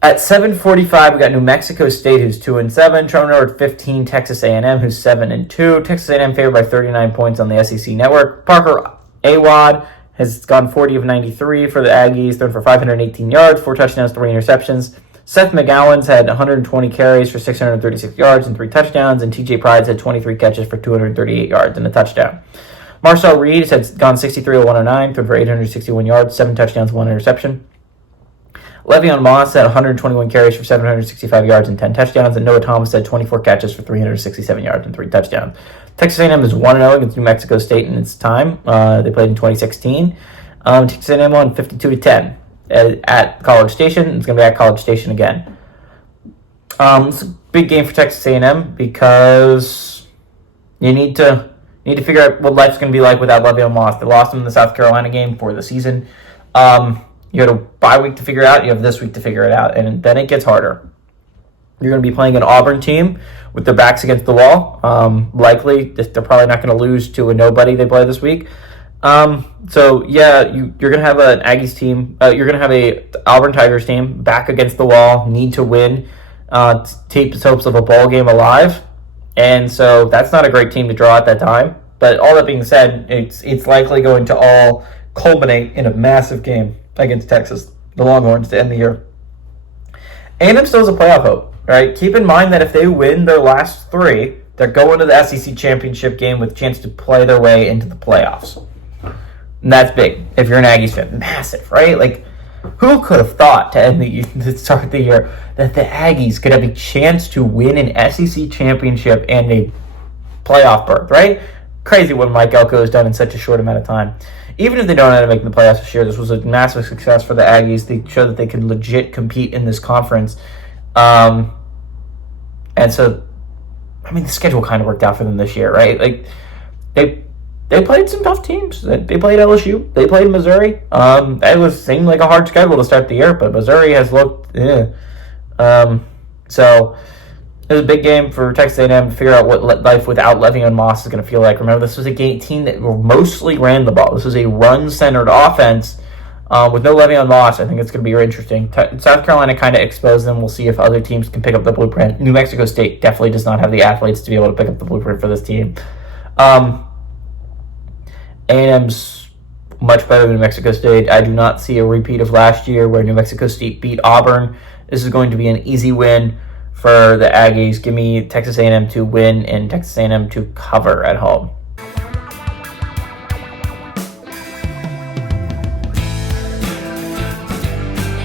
At 7:45, we got New Mexico State, who's 2-7. Trevor at 15, Texas A&M, who's 7-2. Texas A&M favored by 39 points on the SEC Network. Parker Awad has gone 40 of 93 for the Aggies, thrown for 518 yards, 4 touchdowns, 3 interceptions. Seth McGowan's had 120 carries for 636 yards and 3 touchdowns, and TJ Pride's had 23 catches for 238 yards and a touchdown. Marcel Reed has gone 63 of 109, thrown for 861 yards, 7 touchdowns, 1 interception. Le'Veon Moss had 121 carries for 765 yards and 10 touchdowns, and Noah Thomas had 24 catches for 367 yards and 3 touchdowns. Texas A&M is 1-0 against New Mexico State in its time. They played in 2016. Texas A&M won 52-10 at College Station. It's going to be at College Station again. It's a big game for Texas A&M because you need to figure out what life's going to be like without Le'Veon Moss. They lost him in the South Carolina game for the season. You had a bye week to figure it out. You have this week to figure it out, and then it gets harder. You're going to be playing an Auburn team with their backs against the wall. Likely, they're probably not going to lose to a nobody they play this week. So yeah, you're going to have an Aggies team. You're going to have a Auburn Tigers team back against the wall, need to win, keep its hopes of a bowl game alive, and so that's not a great team to draw at that time. But all that being said, it's likely going to all culminate in a massive game against Texas, the Longhorns, to end the year. A&M still has a playoff hope, right? Keep in mind that if they win their last 3, they're going to the SEC championship game with a chance to play their way into the playoffs. And that's big. If you're an Aggies fan, massive, right? Like, who could have thought to start the year that the Aggies could have a chance to win an SEC championship and a playoff berth, right? Crazy what Mike Elko has done in such a short amount of time. Even if they don't end up making the playoffs this year, this was a massive success for the Aggies. They showed that they can legit compete in this conference. And so, I mean, the schedule kind of worked out for them this year, right? Like, they played some tough teams. They played LSU. They played Missouri. It seemed like a hard schedule to start the year, but Missouri has looked, so it was a big game for Texas A&M to figure out what life without Le'Veon Moss is going to feel like. Remember, this was a team that mostly ran the ball. This was a run-centered offense with no Le'Veon Moss. I think it's going to be really interesting. South Carolina kind of exposed them. We'll see if other teams can pick up the blueprint. New Mexico State definitely does not have the athletes to be able to pick up the blueprint for this team. A&M's much better than New Mexico State. I do not see a repeat of last year where New Mexico State beat Auburn. This is going to be an easy win for the Aggies. Give me Texas A&M to win and Texas A&M to cover at home.